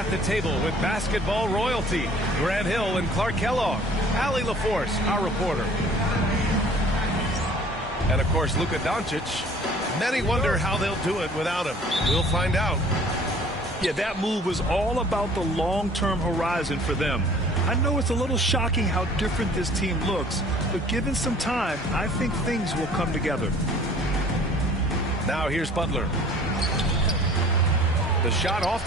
At the table with basketball royalty, Grant Hill and Clark Kellogg. Allie LaForce, our reporter. And, of course, Luka Doncic. Many wonder how they'll do it without him. We'll find out. Yeah, that move was all about the long-term horizon for them. I know it's a little shocking how different this team looks, but given some time, I think things will come together. Now here's Butler. The shot off.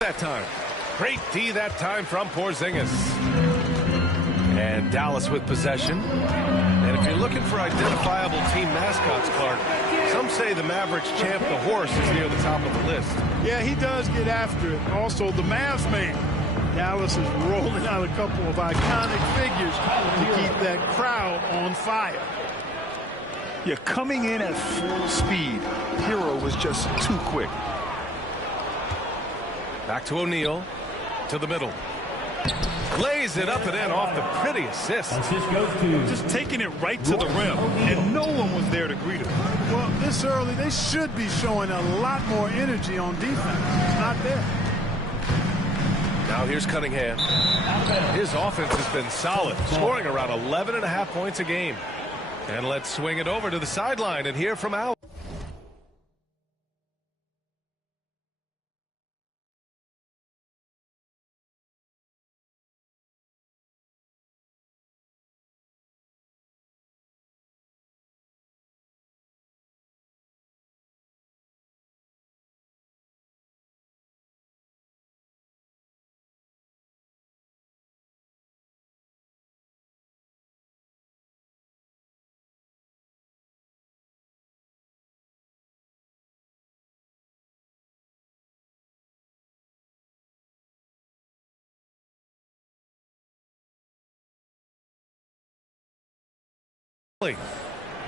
That time. Great D that time from Porzingis. And Dallas with possession. And if you're looking for identifiable team mascots, Clark, some say the Mavericks champ, the horse, is near the top of the list. Yeah, he does get after it. Also, the Mavs man. Dallas is rolling out a couple of iconic figures to keep that crowd on fire. Yeah, coming in at full speed, Hero was just too quick. Back to O'Neal, to the middle. Lays it up and in off the pretty assist. Just taking it right to the rim, and no one was there to greet him. Well, this early, they should be showing a lot more energy on defense. It's not there. Now here's Cunningham. His offense has been solid, scoring around 11.5 points a game. And let's swing it over to the sideline and hear from Al.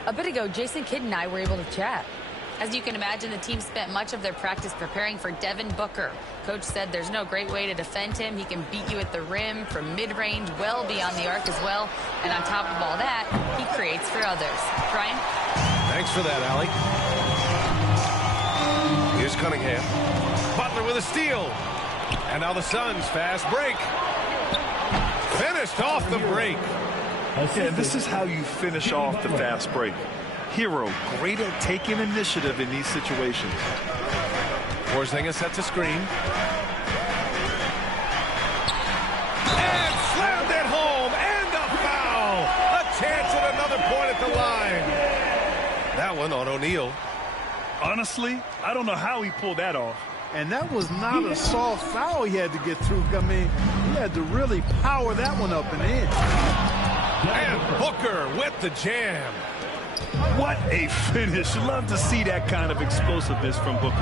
A bit ago, Jason Kidd and I were able to chat. As you can imagine, the team spent much of their practice preparing for Devin Booker. Coach said there's no great way to defend him. He can beat you at the rim from mid-range, well beyond the arc as well. And on top of all that, he creates for others. Brian? Thanks for that, Allie. Here's Cunningham. Butler with a steal. And now the Suns fast break. Finished off the break. Yeah, this is how you finish off the fast break. Hero, great at taking initiative in these situations. Porzingis sets a screen. And slammed it home. And a foul. A chance at another point at the line. That one on O'Neal. Honestly, I don't know how he pulled that off. And that was not a soft foul he had to get through. I mean, he had to really power that one up and in. And Booker with the jam. What a finish. Love to see that kind of explosiveness from Booker.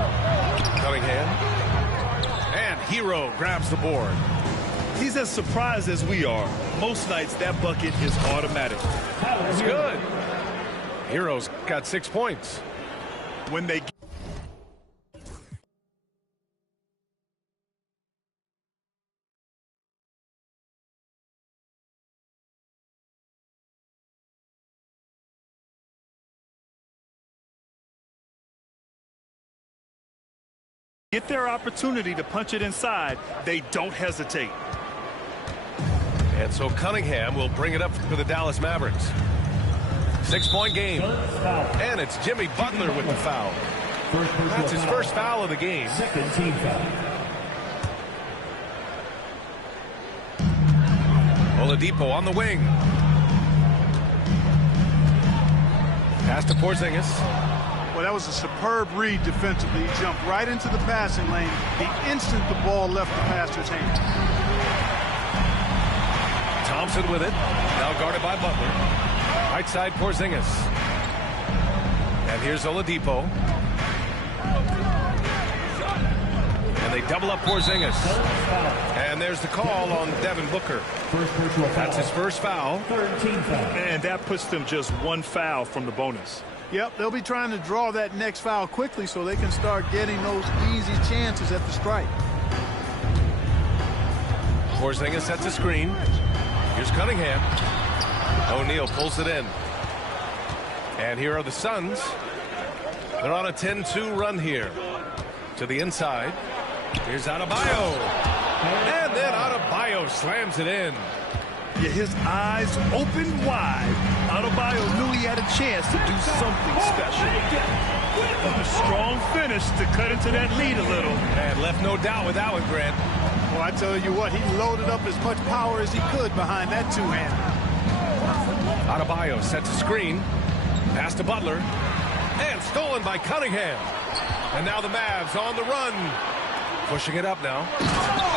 Cunningham. And Hero grabs the board. He's as surprised as we are. Most nights, that bucket is automatic. It's good. Hero's got 6 points. When they get their opportunity to punch it inside, they don't hesitate. And so Cunningham will bring it up for the Dallas Mavericks. 6-point game. And it's Jimmy Butler with the foul. That's his first foul of the game. Second team foul. Oladipo on the wing. Pass to Porzingis. Well, that was a superb read defensively. He jumped right into the passing lane the instant the ball left the passer's hand. Thompson with it. Now guarded by Butler. Right side Porzingis. And here's Oladipo. And they double up Porzingis. And there's the call on Devin Booker. That's his first foul. Third team foul. And that puts them just one foul from the bonus. Yep, they'll be trying to draw that next foul quickly so they can start getting those easy chances at the strike. Porzingis sets a screen. Here's Cunningham. O'Neal pulls it in. And here are the Suns. They're on a 10-2 run here. To the inside. Here's Adebayo. And then Adebayo slams it in. Yeah, his eyes open wide. Adebayo knew he had a chance to do something special. A strong finish to cut into that lead a little. And left no doubt with that one, Grant. Well, I tell you what, he loaded up as much power as he could behind that two-hander. Adebayo sets a screen. Pass to Butler. And stolen by Cunningham. And now the Mavs on the run. Pushing it up now.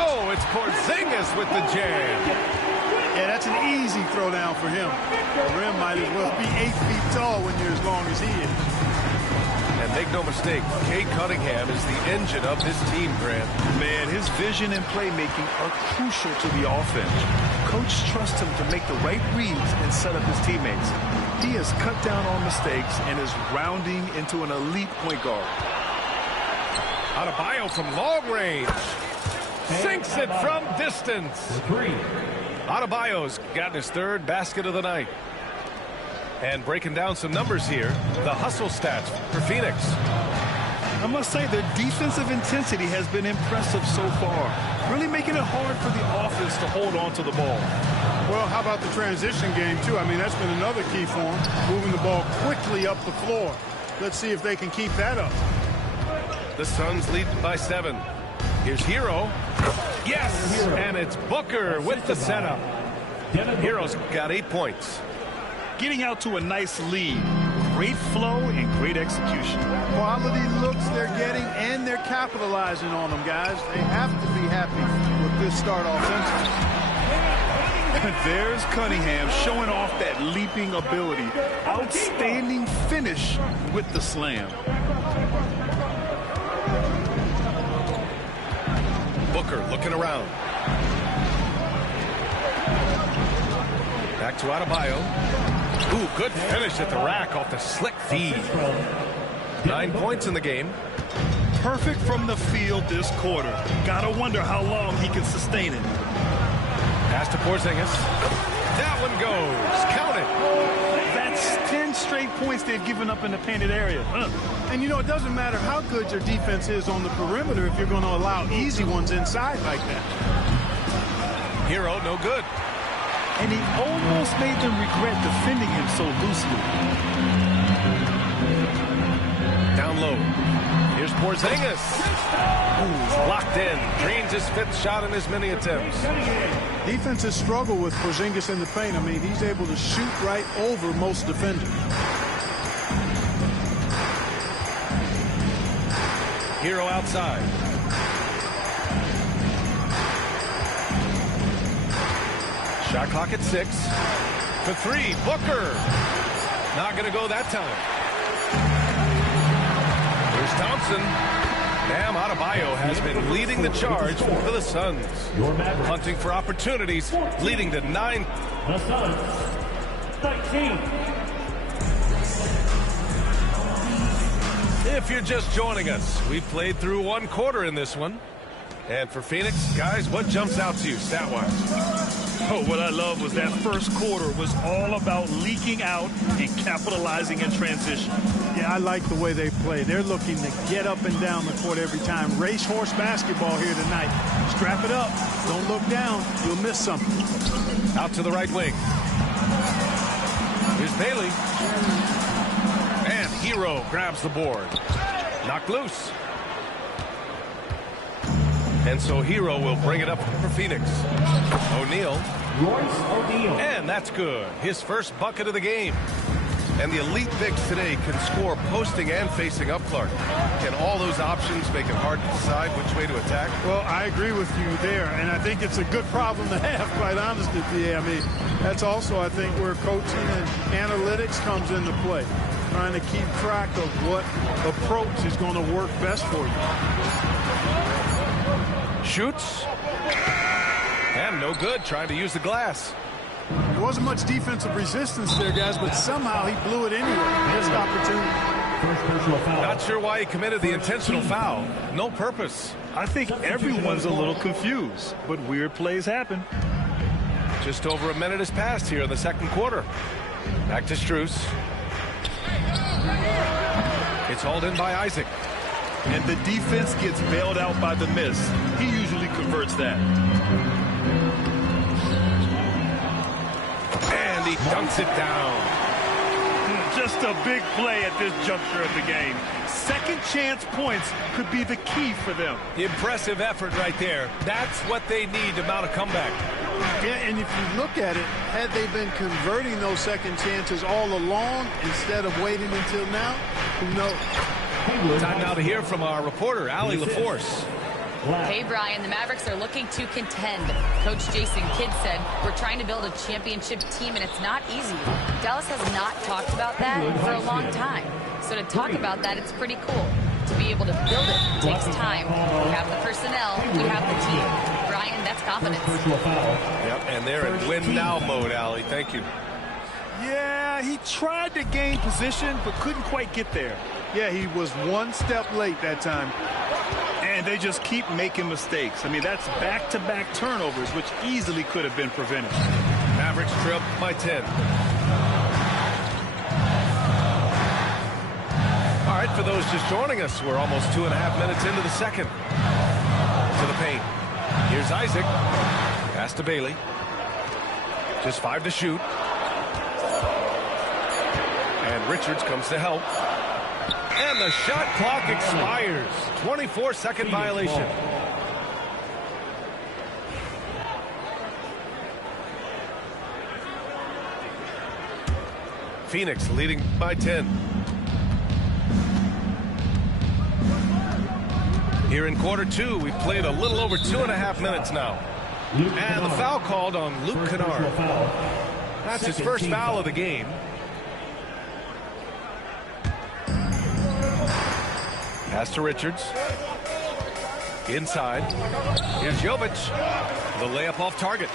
Oh, it's Porzingis with the jam. Yeah, that's an easy throwdown for him. The rim might as well be 8 feet tall when you're as long as he is. And make no mistake, Cade Cunningham is the engine of this team, Grant. Man, his vision and playmaking are crucial to the offense. Coach trusts him to make the right reads and set up his teammates. He has cut down on mistakes and is rounding into an elite point guard. Adebayo from long range. Sinks it from distance. Adebayo's gotten his third basket of the night. And breaking down some numbers here, the hustle stats for Phoenix. I must say their defensive intensity has been impressive so far, really making it hard for the offense to hold on to the ball. Well, how about the transition game, too? I mean, that's been another key for them, moving the ball quickly up the floor. Let's see if they can keep that up. The Suns lead by 7. Here's Hero. Yes, and it's Booker with the setup. Hero's got 8 points. Getting out to a nice lead. Great flow and great execution. Quality looks they're getting, and they're capitalizing on them, guys. They have to be happy with this start offensively. There's Cunningham showing off that leaping ability. Outstanding finish with the slam. Booker looking around. Back to Adebayo. Ooh, good finish at the rack off the slick feed. 9 points in the game. Perfect from the field this quarter. Gotta wonder how long he can sustain it. Pass to Porzingis. That one goes. Count it. That's 10 straight points they've given up in the painted area. And, you know, it doesn't matter how good your defense is on the perimeter if you're going to allow easy ones inside like that. Hero, no good. And he almost made them regret defending him so loosely. Down low. Here's Porzingis. Ooh, locked in. Drains his 5th shot in as many attempts. Defenses struggle with Porzingis in the paint. I mean, he's able to shoot right over most defenders. Hero outside. Shot clock at 6. For 3, Booker. Not going to go that time. Here's Thompson. Bam Adebayo has been leading the charge for the Suns. Hunting for opportunities, leading to 9. The Suns, 19. If you're just joining us, we've played through 1 quarter in this one. And for Phoenix, guys, what jumps out to you stat-wise? Oh, what I love was that first quarter was all about leaking out and capitalizing in transition. Yeah, I like the way they play. They're looking to get up and down the court every time. Racehorse basketball here tonight. Strap it up. Don't look down. You'll miss something. Out to the right wing. Here's Bailey. And Hero grabs the board. Knocked loose. And so Hero will bring it up for Phoenix. O'Neal. And that's good. His first bucket of the game. And the elite bigs today can score posting and facing up, Clark. Can all those options make it hard to decide which way to attack? Well, I agree with you there, and I think it's a good problem to have, quite honestly. I mean, that's also, I think, where coaching and analytics comes into play. Trying to keep track of what approach is going to work best for you. Shoots. And no good, trying to use the glass. There wasn't much defensive resistance there, guys, but somehow he blew it anyway. Missed opportunity. First personal foul. Not sure why he committed the intentional foul. No purpose. I think everyone's a little confused, but weird plays happen. Just over a minute has passed here in the second quarter. Back to Strus. It's hauled in by Isaac. And the defense gets bailed out by the miss. He usually converts that. And he dunks it down. Just a big play at this juncture of the game. Second chance points could be the key for them. Impressive effort right there. That's what they need to mount a comeback. Yeah, and if you look at it, had they been converting those second chances all along instead of waiting until now, who knows? Time now to hear from our reporter, Allie LaForce. Hey, Brian, the Mavericks are looking to contend. Coach Jason Kidd said, we're trying to build a championship team, and it's not easy. Dallas has not talked about that for a long time. So to talk about that, it's pretty cool. To be able to build it takes time. We have the personnel. We have the team. Brian, that's confidence. Yep, and they're in win-now mode, Allie. Thank you. Yeah, he tried to gain position, but couldn't quite get there. Yeah, he was one step late that time. And they just keep making mistakes. I mean, that's back-to-back turnovers, which easily could have been prevented. Mavericks trail by 10. All right, for those just joining us, we're almost 2.5 minutes into the second. To the paint. Here's Isaac. Pass to Bailey. Just 5 to shoot. And Richards comes to help. And the shot clock expires. 24-second violation. Phoenix leading by 10. Here in quarter two, we've played a little over 2.5 minutes now. And the foul called on Luke Kennard. That's his first foul of the game. Pass to Richards. Inside. Here's Jovic. The layup off target.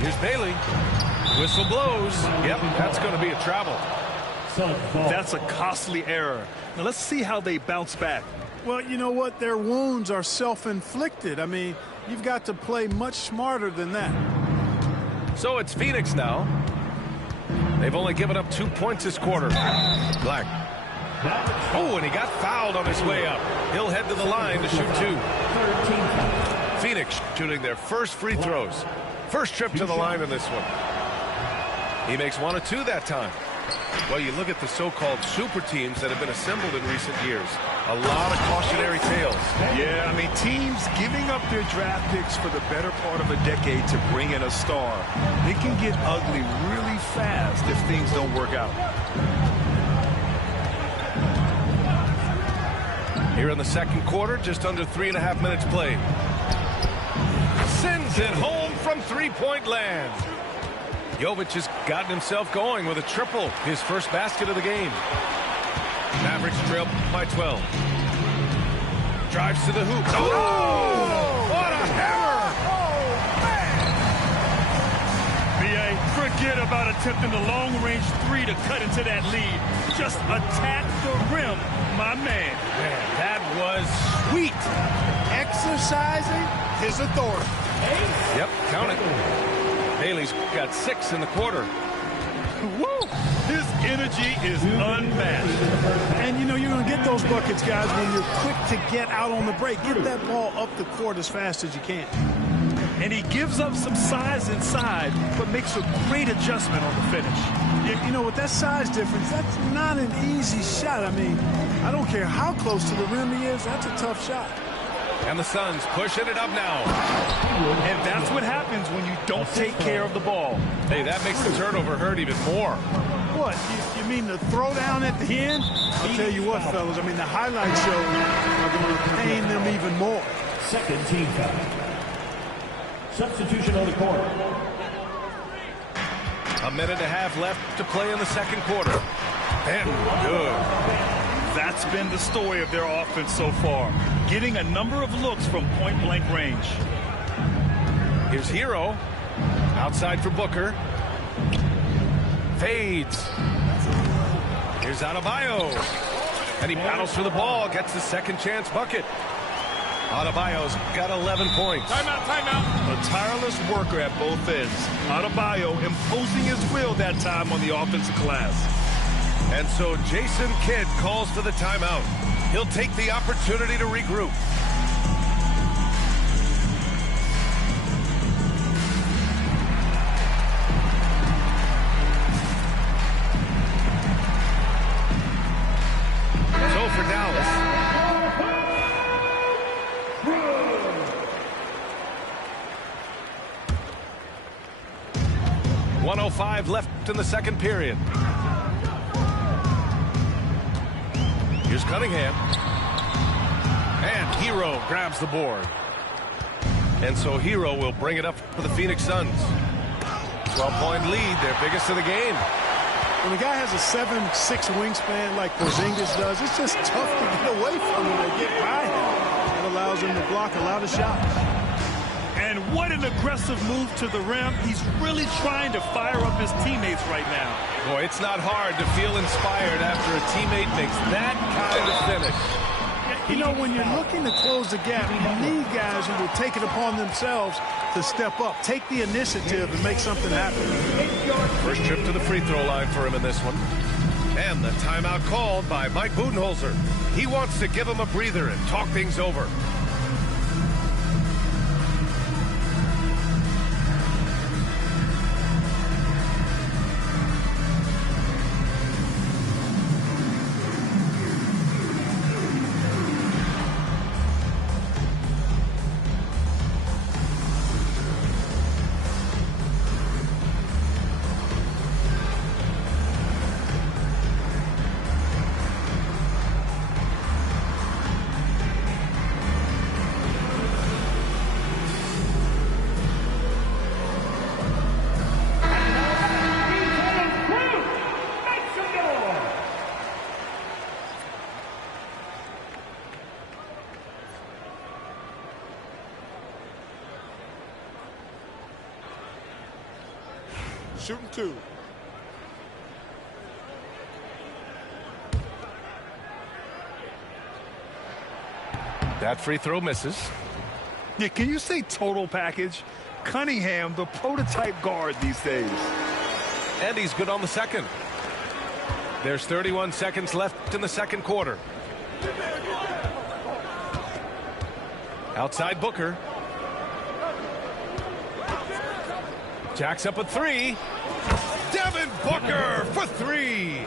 Here's Bailey. Whistle blows. Yep, that's going to be a travel. That's a costly error. Now let's see how they bounce back. Well, you know what? Their wounds are self-inflicted. I mean, you've got to play much smarter than that. So it's Phoenix now. They've only given up 2 points this quarter. Black. Oh, and he got fouled on his way up. He'll head to the line to shoot 2. Phoenix shooting their first free throws. First trip to the line in this one. He makes 1 of 2 that time. Well, you look at the so-called super teams that have been assembled in recent years. A lot of cautionary tales. Yeah, I mean, teams giving up their draft picks for the better part of a decade to bring in a star. It can get ugly really fast if things don't work out. Here in the second quarter, just under 3.5 minutes played. Sends it home from three-point land. Jovic has gotten himself going with a triple, his first basket of the game. Mavericks trail by 12. Drives to the hoop. Oh! What a hammer! B.A., forget about attempting the long-range three to cut into that lead. Just attack the rim, my man. Man, that was sweet. Exercising his authority. Yep, count it. Bailey's got 6 in the quarter. Woo! His energy is unmatched. And, you know, you're going to get those buckets, guys, when you're quick to get out on the break. Get that ball up the court as fast as you can. And he gives up some size inside, but makes a great adjustment on the finish. You know, with that size difference, that's not an easy shot. I mean, I don't care how close to the rim he is. That's a tough shot. And the Suns pushing it up now. And that's what happens when you don't take care of the ball. Hey, that makes the turnover hurt even more. What? You mean the throwdown at the end? I'll tell you what, fellas. I mean, the highlight shows are going to pain them even more. Second team foul. Substitution on the court. 1.5 minutes left to play in the second quarter. And good. That's been the story of their offense so far. Getting a number of looks from point-blank range. Here's Hero. Outside for Booker. Fades. Here's Adebayo. And he battles for the ball, gets the second chance bucket. Adebayo's got 11 points. Timeout, timeout. A tireless worker at both ends. Adebayo imposing his will that time on the offensive glass. And so Jason Kidd calls for the timeout. He'll take the opportunity to regroup. So for Dallas. 1:05 left in the second period. Here's Cunningham. And Hero grabs the board. And so Hero will bring it up for the Phoenix Suns. 12-point lead, their biggest of the game. When a guy has a 7'6" wingspan like Porzingis does, it's just tough to get away from him or get by him. It allows him to block a lot of shots. And what an aggressive move to the rim. He's really trying to fire up his teammates right now. Boy, it's not hard to feel inspired after a teammate makes that kind of finish. You know, when you're looking to close the gap, you need guys who will take it upon themselves to step up, take the initiative, and make something happen. First trip to the free throw line for him in this one. And the timeout called by Mike Budenholzer. He wants to give him a breather and talk things over. Shooting two. That free throw misses. Yeah, can you say total package? Cunningham, the prototype guard these days. And he's good on the second. There's 31 seconds left in the second quarter. Outside Booker. Jacks up a three. Devin Booker for three.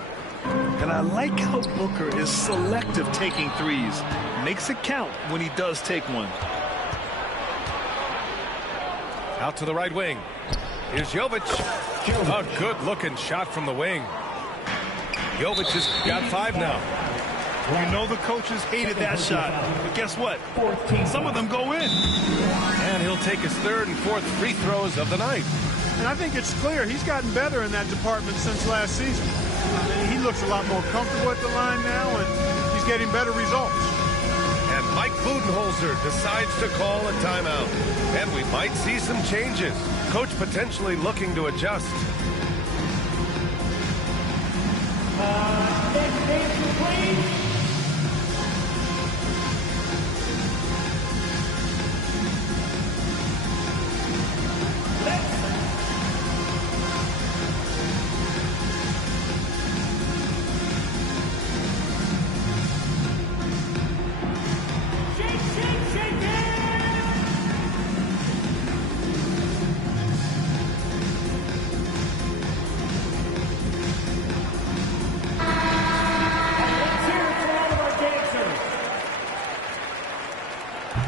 And I like how Booker is selective taking threes. Makes it count when he does take one. Out to the right wing. Here's Jovic. A good-looking shot from the wing. Jovic has got 5 now. You know the coaches hated that shot. But guess what? Some of them go in. And he'll take his third and fourth free throws of the night. And I think it's clear he's gotten better in that department since last season. I mean, he looks a lot more comfortable at the line now, and he's getting better results. And Mike Budenholzer decides to call a timeout. And we might see some changes. Coach potentially looking to adjust. Next station, please.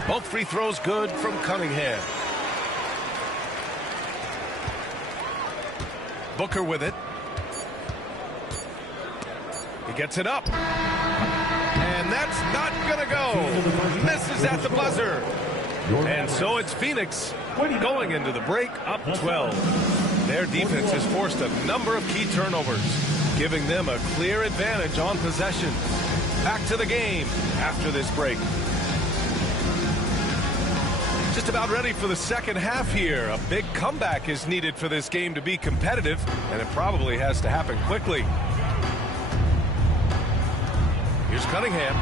Both free throws good from Cunningham. Booker with it. He gets it up. And that's not going to go. Misses at the buzzer. And so it's Phoenix going into the break up 12. Their defense has forced a number of key turnovers, giving them a clear advantage on possessions. Back to the game after this break. Just about ready for the second half here. A big comeback is needed for this game to be competitive, and it probably has to happen quickly. Here's Cunningham.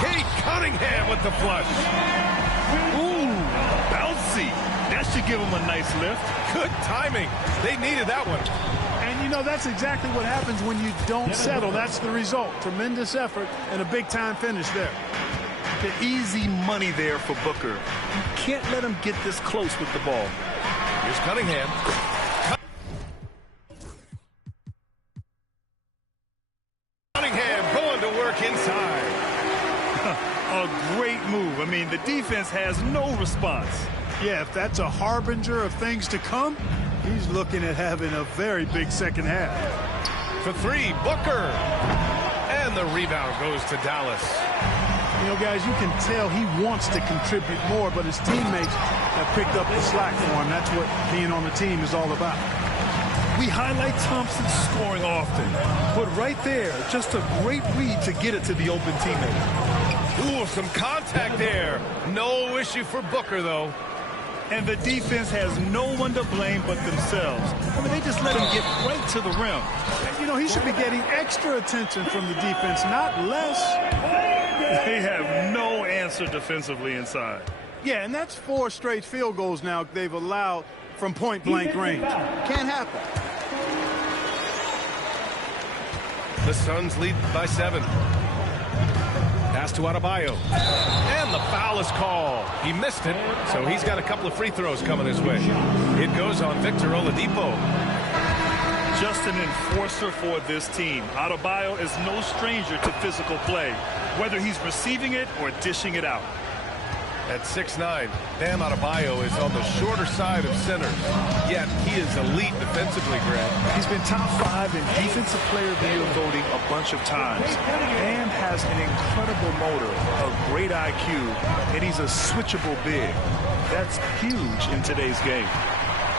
Kate Cunningham with the flush. Ooh, bouncy. That should give him a nice lift. Good timing. They needed that one. And, you know, that's exactly what happens when you don't settle. That's the result. Tremendous effort and a big-time finish there. The easy money there for Booker. You can't let him get this close with the ball. Here's Cunningham. Cunningham going to work inside. A great move. I mean, the defense has no response. Yeah, if that's a harbinger of things to come, he's looking at having a very big second half. For three, Booker. And the rebound goes to Dallas. You know, guys, you can tell he wants to contribute more, but his teammates have picked up the slack for him. That's what being on the team is all about. We highlight Thompson's scoring often, but right there, just a great read to get it to the open teammate. Ooh, some contact there. No issue for Booker, though. And the defense has no one to blame but themselves. I mean, they just let him get right to the rim. You know, he should be getting extra attention from the defense, not less. They have no answer defensively inside. Yeah, and that's 4 straight field goals now they've allowed from point-blank range. Can't happen. The Suns lead by 7. Pass to Adebayo. And the foul is called. He missed it, so he's got a couple of free throws coming his way. It goes on Victor Oladipo. Just an enforcer for this team. Adebayo is no stranger to physical play, whether he's receiving it or dishing it out. At 6'9", Bam Adebayo is on the shorter side of centers. Yet he is elite defensively, Greg. He's been top 5 in Defensive Player of the Year voting a bunch of times. Bam has an incredible motor, a great IQ, and he's a switchable big. That's huge in today's game.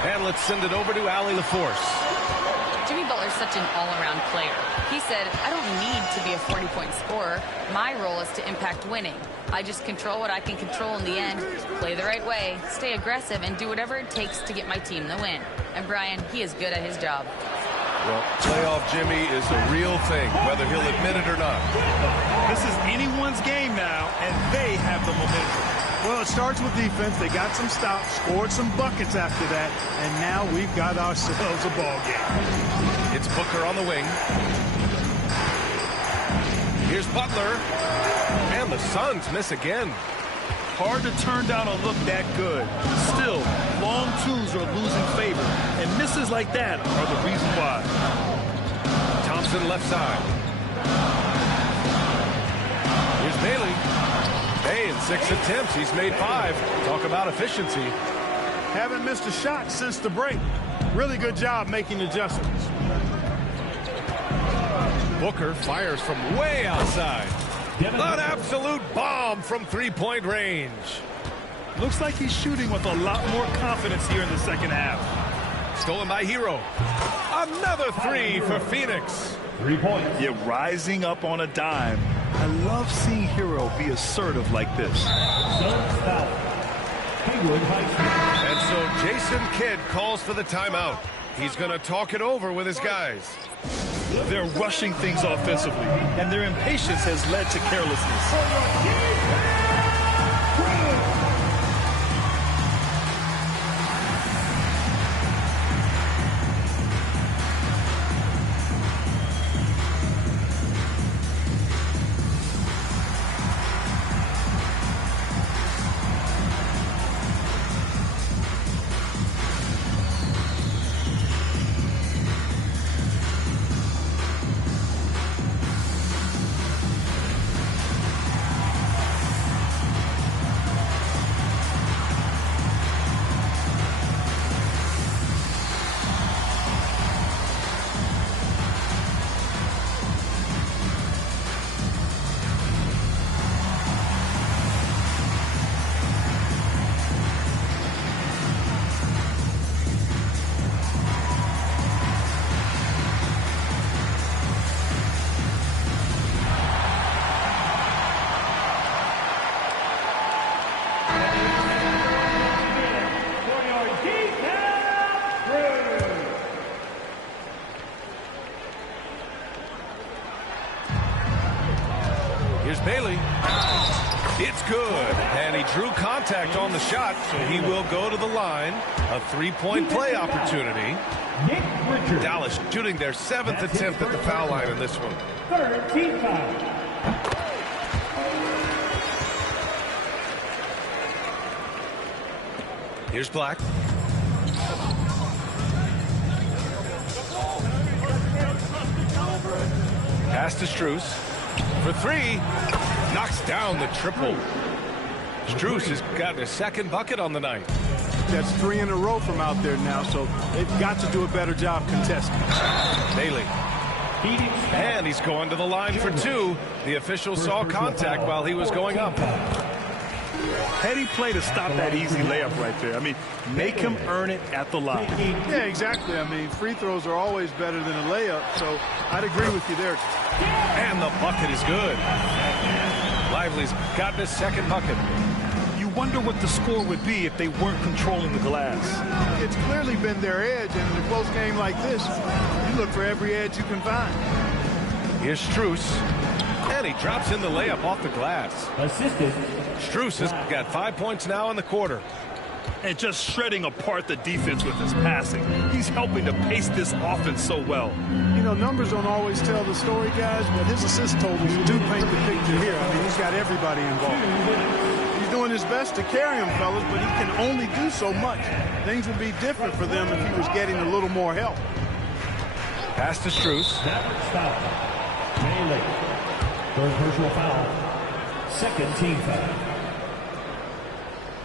And let's send it over to Allie LaForce. Jimmy Butler's such an all-around player. He said, I don't need to be a 40-point scorer. My role is to impact winning. I just control what I can control in the end, play the right way, stay aggressive, and do whatever it takes to get my team the win. And Brian, he is good at his job. Well, playoff Jimmy is a real thing, whether he'll admit it or not. This is anyone's game now, and they have the momentum. Well, it starts with defense. They got some stops, scored some buckets after that, and now we've got ourselves a ball game. It's Booker on the wing. Here's Butler. And the Suns miss again. Hard to turn down a look that good. Still, long twos are losing favor, and misses like that are the reason why. Thompson left side. Here's Bailey. Hey, in 6 attempts, he's made 5. Talk about efficiency. Haven't missed a shot since the break. Really good job making adjustments. Booker fires from way outside. An absolute bomb from three-point range. Looks like he's shooting with a lot more confidence here in the second half. Stolen by Hero. Another 3 for Phoenix. 3 points. Yeah, rising up on a dime. I love seeing Hero be assertive like this. Suns foul. Haywood High And so Jason Kidd calls for the timeout. He's going to talk it over with his guys. They're rushing things offensively, and their impatience has led to carelessness. Here's Bailey. It's good. And he drew contact on the shot, so he will go to the line. A three-point play opportunity. Dallas shooting their 7th attempt at the foul line in this one. Third team foul. Here's Black. Pass to Strus. For three. Knocks down the triple. Strus has gotten his 2nd bucket on the night. That's 3 in a row from out there now, so they've got to do a better job contesting. Bailey. And he's going to the line for 2. The official saw contact while he was going up. Heady play to stop that easy layup right there. I mean, make him earn it at the line. Yeah, exactly. I mean, free throws are always better than a layup, so I'd agree with you there. And the bucket is good. Lively's gotten his 2nd bucket. You wonder what the score would be if they weren't controlling the glass. It's clearly been their edge, and in a close game like this, you look for every edge you can find. Here's Strus. And he drops in the layup off the glass. Assisted. Strus has got 5 points now in the quarter. And just shredding apart the defense with his passing. He's helping to pace this offense so well. You know, numbers don't always tell the story, guys, but his assist totals do paint the picture here. I mean, he's got everybody involved. He's doing his best to carry them, fellas, but he can only do so much. Things would be different for them if he was getting a little more help. Pass to Strus. Mavericks foul. Bailey. Third personal foul. 2nd team foul.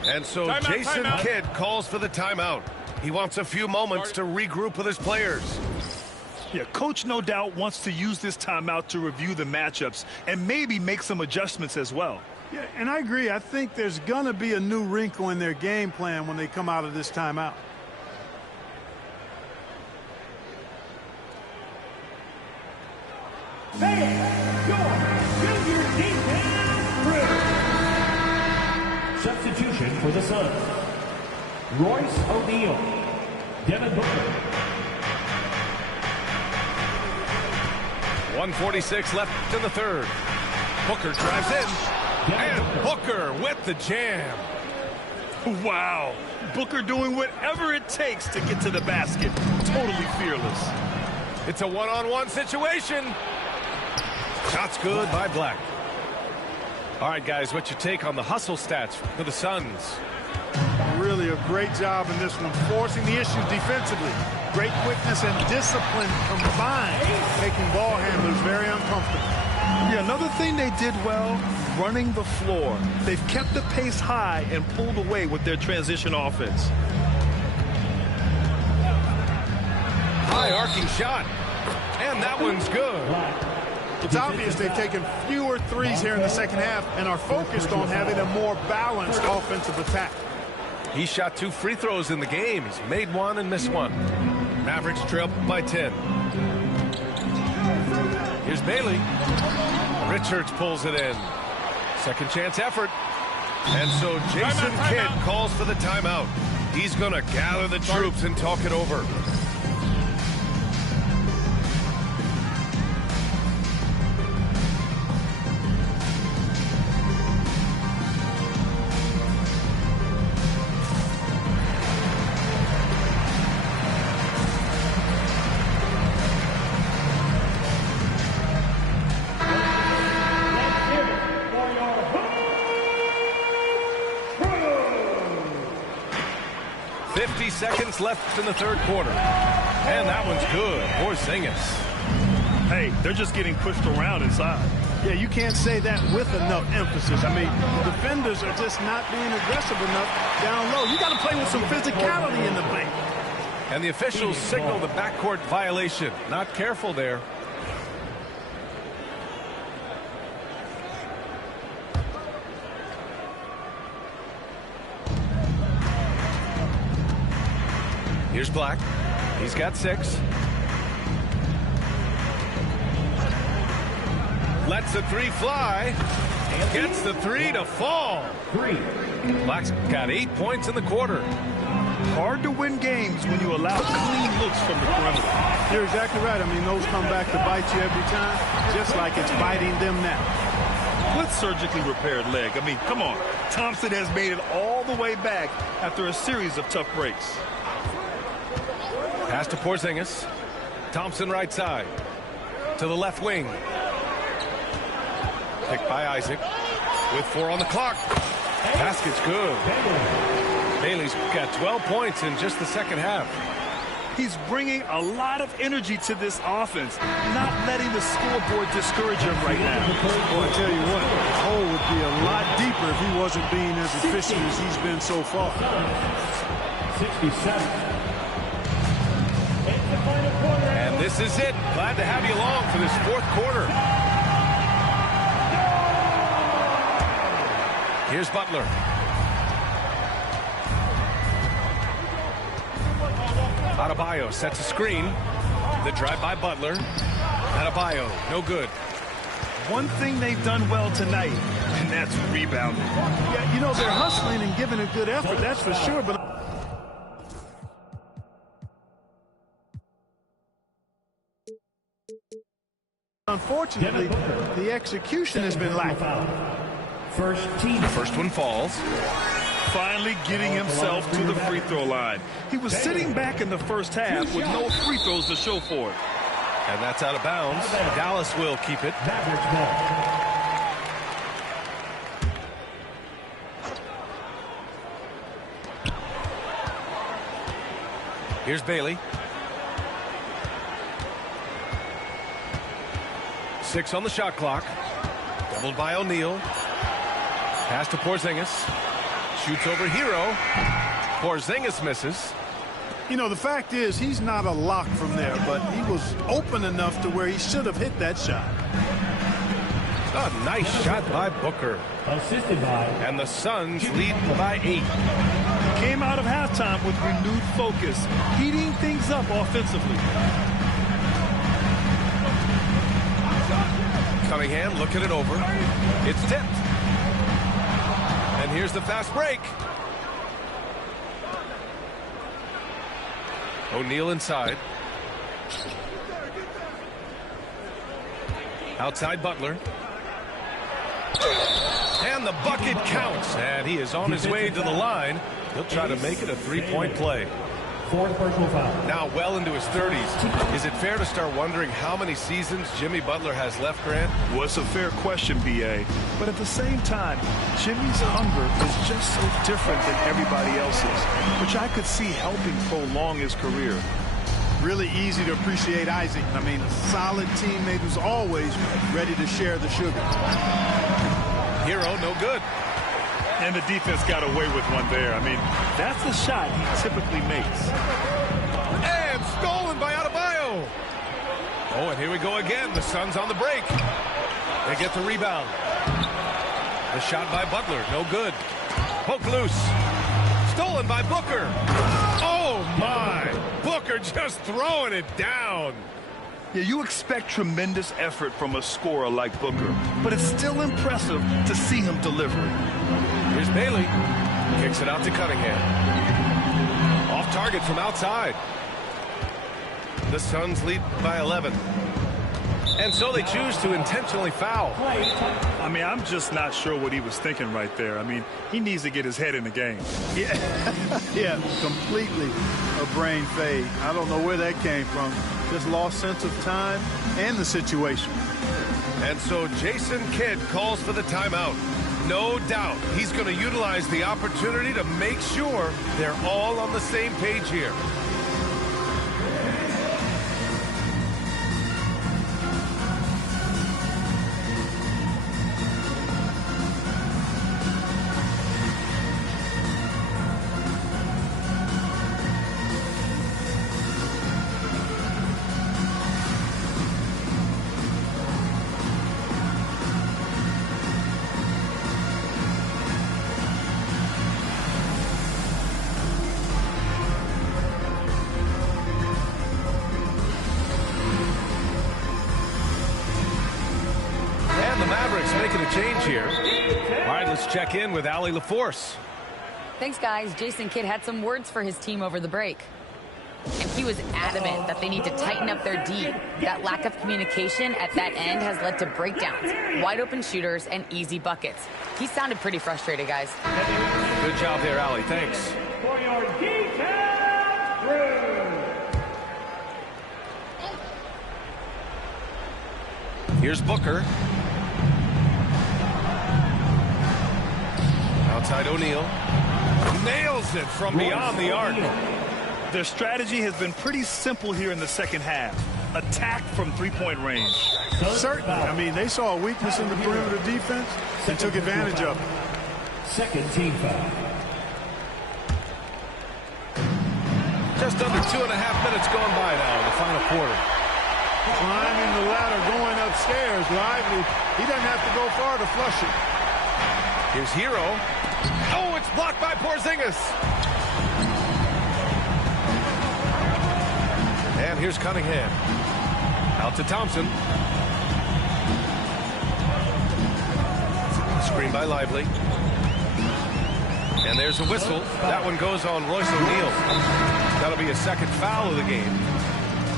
And so Timeout, Jason timeout. Kidd calls for the timeout. He wants a few moments to regroup with his players. Yeah, coach no doubt wants to use this timeout to review the matchups and maybe make some adjustments as well. Yeah, and I agree. I think there's going to be a new wrinkle in their game plan when they come out of this timeout. Substitution for the Suns. Royce O'Neal. Devin Booker. 1:46 left in the 3rd. Booker drives in. And Booker with the jam. Wow. Booker doing whatever it takes to get to the basket. Totally fearless. It's a one-on-one situation. Shot's good by Black. All right, guys, what's your take on the hustle stats for the Suns? Really a great job in this one, forcing the issue defensively. Great quickness and discipline combined, making ball handlers very uncomfortable. Yeah, another thing they did well, running the floor. They've kept the pace high and pulled away with their transition offense. High arcing shot. And that one's good. It's obvious they've taken fewer threes here in the 2nd half and are focused on having a more balanced offensive attack. He shot 2 free throws in the game. He's made 1 and missed 1. Mavericks trail by 10. Here's Bailey. Richards pulls it in. 2nd chance effort. And so Jason Kidd calls for the timeout. He's going to gather the troops and talk it over. Seconds left in the 3rd quarter. And that one's good. Porzingis. Hey, they're just getting pushed around inside. Yeah, you can't say that with enough emphasis. I mean, the defenders are just not being aggressive enough down low. You got to play with some physicality in the paint. And the officials signal the backcourt violation. Not careful there. Here's Black. He's got 6. Lets the 3 fly. Gets the 3 to fall. 3. Black's got 8 points in the quarter. Hard to win games when you allow clean looks from the perimeter. You're exactly right. I mean, those come back to bite you every time, just like it's biting them now. with surgically repaired leg. I mean, come on. Thompson has made it all the way back after a series of tough breaks. Pass to Porzingis. Thompson right side. To the left wing. Picked by Isaac. With 4 on the clock. Basket's good. Bailey's got 12 points in just the second half. He's bringing a lot of energy to this offense, not letting the scoreboard discourage him right now. Well, I tell you what, the hole would be a lot deeper if he wasn't being as efficient as he's been so far. 67. And this is it. Glad to have you along for this fourth quarter. Here's Butler. Adebayo sets a screen. The drive by Butler. Adebayo, no good. One thing they've done well tonight, and that's rebounding. Yeah, you know, they're hustling and giving a good effort, that's for sure, but unfortunately, the execution has been lacking. First one falls. Finally getting himself to the free throw line. He was sitting back in the first half with no free throws to show for it. And that's out of bounds. Dallas will keep it. Here's Bailey. 6 on the shot clock. Doubled by O'Neal. Pass to Porzingis. Shoots over Hero. Porzingis misses. You know, the fact is, he's not a lock from there, but he was open enough to where he should have hit that shot. A nice shot by Booker. Assisted by. And the Suns lead by 8. Came out of halftime with renewed focus, heating things up offensively. Cunningham looking it over. It's tipped. And here's the fast break. O'Neal inside. Outside Butler. And the bucket counts. And he is on his way to the line. He'll try to make it a three-point play. Fourth personal foul. Now well into his 30s. Is it fair to start wondering how many seasons Jimmy Butler has left, Grant? Well, it's a fair question, B.A. But at the same time, Jimmy's hunger is just so different than everybody else's, which I could see helping prolong his career. Really easy to appreciate Isaac. I mean, a solid teammate who's always ready to share the sugar. Hero, no good. And the defense got away with one there. I mean, that's the shot he typically makes. And stolen by Adebayo. Oh, and here we go again. The Suns on the break. They get the rebound. The shot by Butler, no good. Poke loose. Stolen by Booker. Oh, my. Booker just throwing it down. Yeah, you expect tremendous effort from a scorer like Booker, but it's still impressive to see him deliver it. Here's Bailey. Kicks it out to Cunningham. Off target from outside. The Suns lead by 11. And so they choose to intentionally foul. I mean, I'm just not sure what he was thinking right there. I mean, he needs to get his head in the game. Yeah, completely a brain fade. I don't know where that came from. Just lost sense of time and the situation. And so Jason Kidd calls for the timeout. No doubt he's going to utilize the opportunity to make sure they're all on the same page here. Check in with Allie LaForce. Thanks, guys. Jason Kidd had some words for his team over the break. And He was adamant that they need to tighten up their D. That lack of communication at that end has led to breakdowns, wide open shooters, and easy buckets. He sounded pretty frustrated, guys. Good job there, Allie. Thanks. For your detailed crew. Here's Booker. Outside O'Neal. Nails it from beyond the arc. Their strategy has been pretty simple here in the second half. Attack from three-point range. Certainly. I mean, they saw a weakness in the perimeter defense and took advantage of it. Second team foul. Just under 2.5 minutes gone by now in the final quarter. Climbing the ladder, going upstairs. Lively. He doesn't have to go far to flush it. Here's Hero. Oh, it's blocked by Porzingis. And here's Cunningham. Out to Thompson. Screen by Lively. And there's a whistle. That one goes on Royce O'Neal. That'll be a second foul of the game.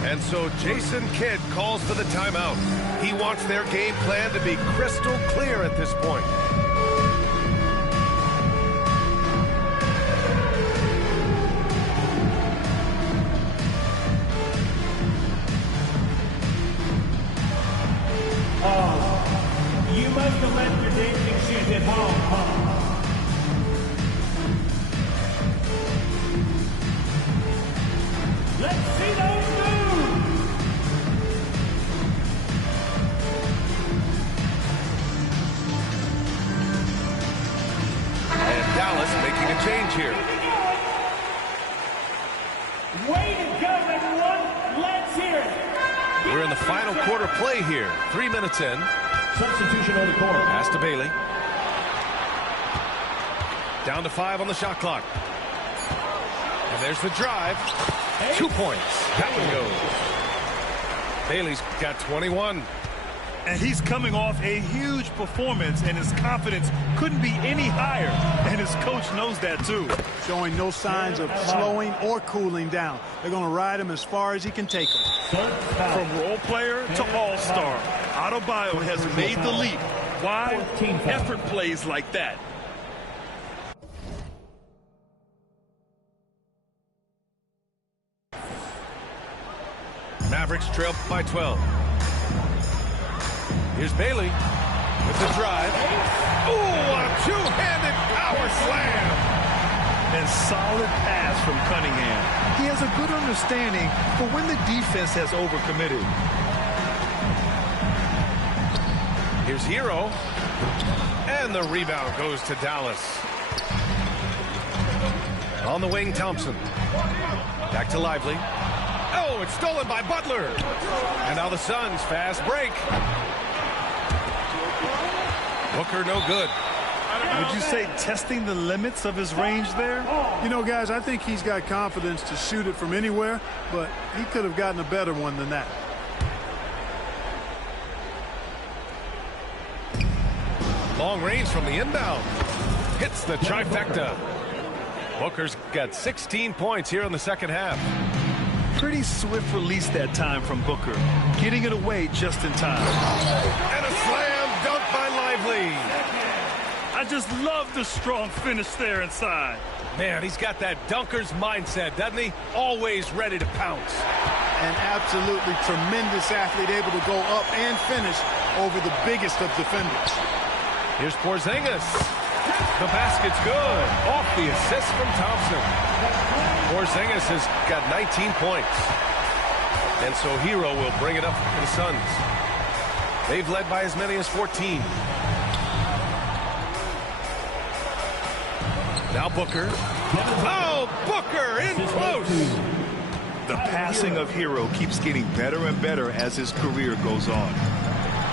And so Jason Kidd calls for the timeout. He wants their game plan to be crystal clear at this point. You must have left your dancing shoes at home, huh? Let's see those moves! And Dallas making a change here. Way to go, everyone! Let's hear it! We're in the final quarter play here. 3 minutes in. Substitution on the court. Pass to Bailey. Down to 5 on the shot clock. And there's the drive. 2 points. That one goes. Bailey's got 21. And he's coming off a huge performance, and his confidence couldn't be any higher. And his coach knows that, too. Showing no signs of slowing or cooling down. They're going to ride him as far as he can take him. From role player to all-star, Adebayo has made the leap. Why? Effort plays like that. Mavericks trail by 12. Here's Bailey with the drive. Ooh, a two-handed power slam. And solid pass from Cunningham. He has a good understanding for when the defense has overcommitted. Here's Hero. And the rebound goes to Dallas. On the wing, Thompson. Back to Lively. Oh, it's stolen by Butler. And now the Suns fast break. Booker no good. Would you say testing the limits of his range there? You know, guys, I think he's got confidence to shoot it from anywhere, but he could have gotten a better one than that. Long range from the inbound. Hits the trifecta. Booker's got 16 points here in the second half. Pretty swift release that time from Booker. Getting it away just in time. And a slam dunk by Lively. I just love the strong finish there inside. Man, he's got that dunker's mindset, doesn't he? Always ready to pounce. An absolutely tremendous athlete, able to go up and finish over the biggest of defenders. Here's Porzingis. The basket's good. Off the assist from Thompson. Porzingis has got 19 points. And so Hero will bring it up for the Suns. They've led by as many as 14. Now Booker. Oh, Booker in close. The passing of Hero keeps getting better and better as his career goes on.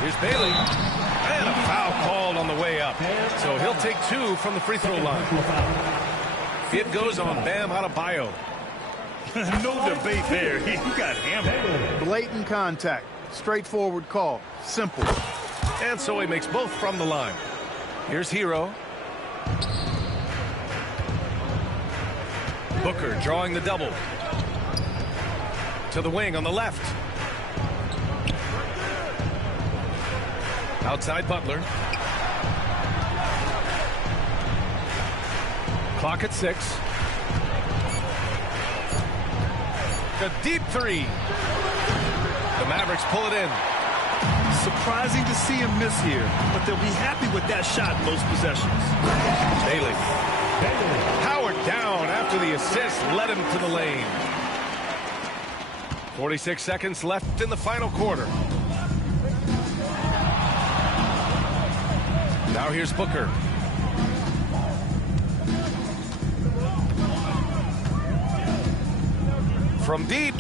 Here's Bailey. And a foul called on the way up. So he'll take 2 from the free throw line. It goes on Bam Adebayo. No debate there. He got hammered. Blatant contact. Straightforward call. Simple. And so he makes both from the line. Here's Hero. Booker drawing the double. To the wing on the left. Outside Butler. Clock at 6. A deep three. The Mavericks pull it in. Surprising to see him miss here, but they'll be happy with that shot most possessions. Bailey. Howard down after the assist led him to the lane. 46 seconds left in the final quarter. Now here's Booker. From deep.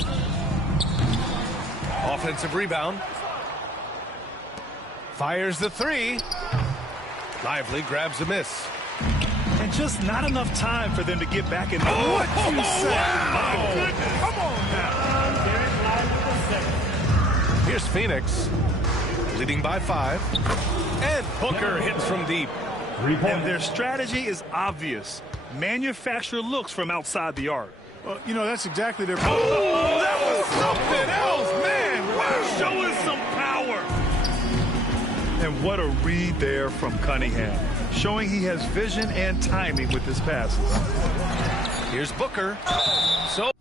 Offensive rebound. Fires the three. Lively grabs a miss. And just not enough time for them to get back in. What you say? Wow. My goodness. Come on now. Here's Phoenix. Leading by 5. And Booker hits from deep. And their strategy is obvious. Manufacture looks from outside the arc. Well, you know, that's exactly their... Oh, that was something else, man. Wow, showing some power. And what a read there from Cunningham, showing he has vision and timing with his passes. Here's Booker. So